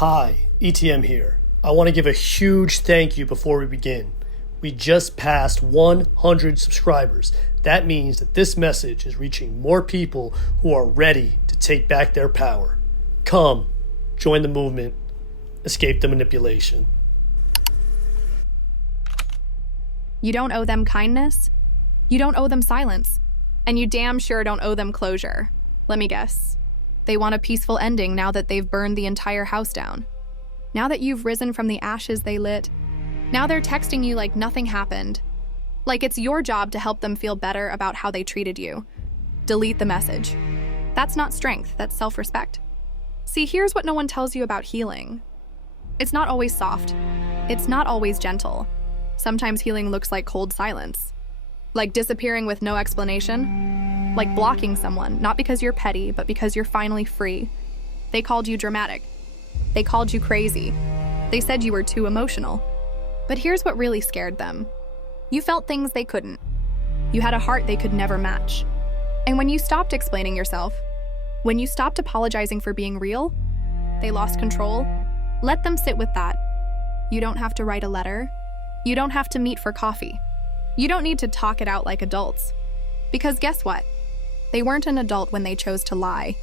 Hi, ETM here. I want to give a huge thank you before we begin. We just passed 100 subscribers. That means that this message is reaching more people who are ready to take back their power. Come, join the movement, escape the manipulation. You don't owe them kindness. You don't owe them silence. And you damn sure don't owe them closure. Let me guess. They want a peaceful ending now that they've burned the entire house down. Now that you've risen from the ashes they lit, now they're texting you like nothing happened. Like it's your job to help them feel better about how they treated you. Delete the message. That's not strength, that's self-respect. See, here's what no one tells you about healing. It's not always soft. It's not always gentle. Sometimes healing looks like cold silence. Like disappearing with no explanation. Like blocking someone, not because you're petty, but because you're finally free. They called you dramatic. They called you crazy. They said you were too emotional. But here's what really scared them. You felt things they couldn't. You had a heart they could never match. And when you stopped explaining yourself, when you stopped apologizing for being real, they lost control. Let them sit with that. You don't have to write a letter. You don't have to meet for coffee. You don't need to talk it out like adults. Because guess what? They weren't an adult when they chose to lie.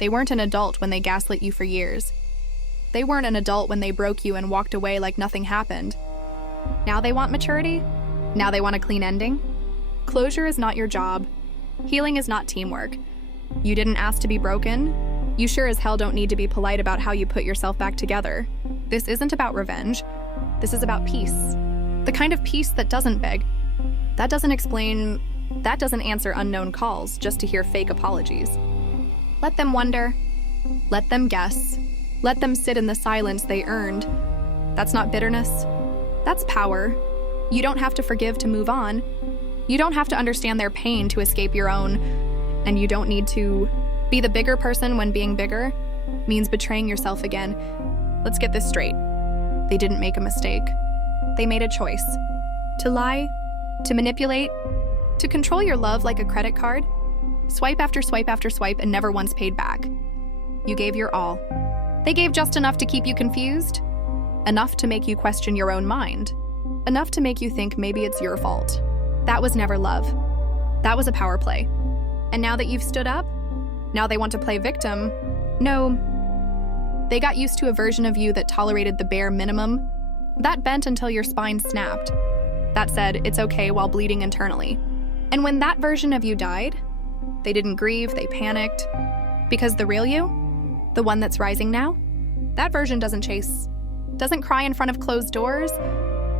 They weren't an adult when they gaslit you for years. They weren't an adult when they broke you and walked away like nothing happened. Now they want maturity? Now they want a clean ending? Closure is not your job. Healing is not teamwork. You didn't ask to be broken. You sure as hell don't need to be polite about how you put yourself back together. This isn't about revenge. This is about peace. The kind of peace that doesn't beg. That doesn't explain. That doesn't answer unknown calls just to hear fake apologies. Let them wonder. Let them guess. Let them sit in the silence they earned. That's not bitterness. That's power. You don't have to forgive to move on. You don't have to understand their pain to escape your own. And you don't need to be the bigger person when being bigger means betraying yourself again. Let's get this straight. They didn't make a mistake. They made a choice. To lie, to manipulate, to control your love like a credit card, swipe after swipe after swipe and never once paid back. You gave your all. They gave just enough to keep you confused, enough to make you question your own mind, enough to make you think maybe it's your fault. That was never love. That was a power play. And now that you've stood up, now they want to play victim. No. They got used to a version of you that tolerated the bare minimum. That bent until your spine snapped. That said, it's okay while bleeding internally. And when that version of you died, they didn't grieve, they panicked. Because the real you, the one that's rising now, that version doesn't chase, doesn't cry in front of closed doors,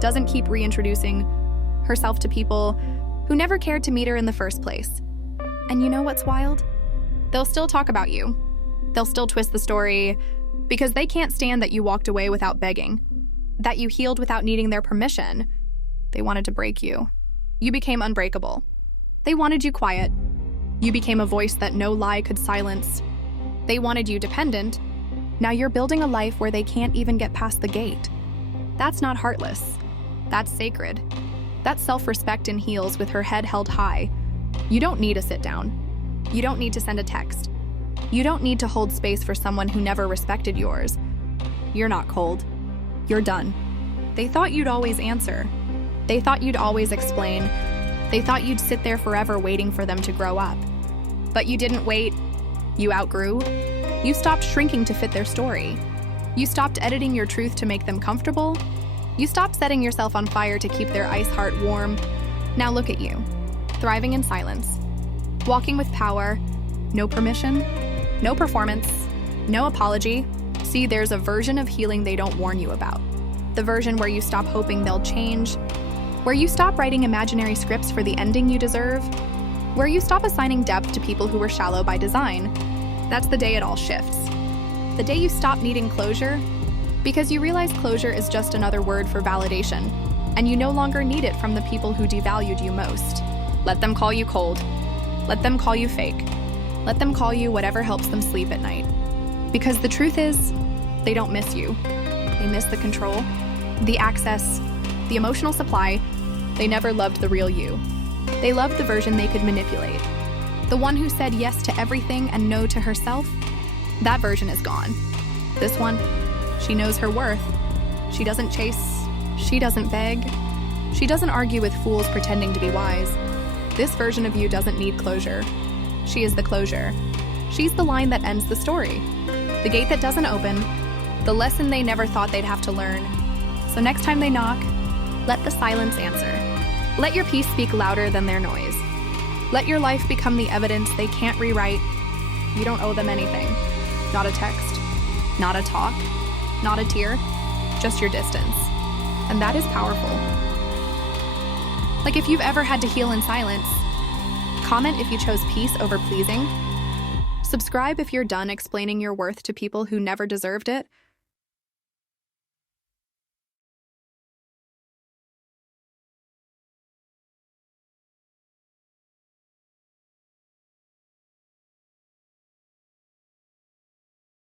doesn't keep reintroducing herself to people who never cared to meet her in the first place. And you know what's wild? They'll still talk about you. They'll still twist the story because they can't stand that you walked away without begging, that you healed without needing their permission. They wanted to break you. You became unbreakable. They wanted you quiet. You became a voice that no lie could silence. They wanted you dependent. Now you're building a life where they can't even get past the gate. That's not heartless. That's sacred. That's self-respect in heels with her head held high. You don't need to sit down. You don't need to send a text. You don't need to hold space for someone who never respected yours. You're not cold. You're done. They thought you'd always answer. They thought you'd always explain. They thought you'd sit there forever waiting for them to grow up. But you didn't wait. You outgrew. You stopped shrinking to fit their story. You stopped editing your truth to make them comfortable. You stopped setting yourself on fire to keep their ice heart warm. Now look at you, thriving in silence, walking with power, no permission, no performance, no apology. See, there's a version of healing they don't warn you about. The version where you stop hoping they'll change, where you stop writing imaginary scripts for the ending you deserve, where you stop assigning depth to people who were shallow by design. That's the day it all shifts. The day you stop needing closure, because you realize closure is just another word for validation, and you no longer need it from the people who devalued you most. Let them call you cold. Let them call you fake. Let them call you whatever helps them sleep at night. Because the truth is, they don't miss you. They miss the control, the access, the emotional supply. They never loved the real you. They loved the version they could manipulate. The one who said yes to everything and no to herself. That version is gone. This one, She knows her worth. She doesn't chase. She doesn't beg. She doesn't argue with fools pretending to be wise. This version of you doesn't need closure. She is the closure. She's the line that ends the story. The gate that doesn't open. The lesson they never thought they'd have to learn. So next time they knock, let the silence answer. Let your peace speak louder than their noise. Let your life become the evidence they can't rewrite. You don't owe them anything. Not a text, not a talk, not a tear, just your distance. And that is powerful. Like if you've ever had to heal in silence, comment if you chose peace over pleasing. Subscribe if you're done explaining your worth to people who never deserved it.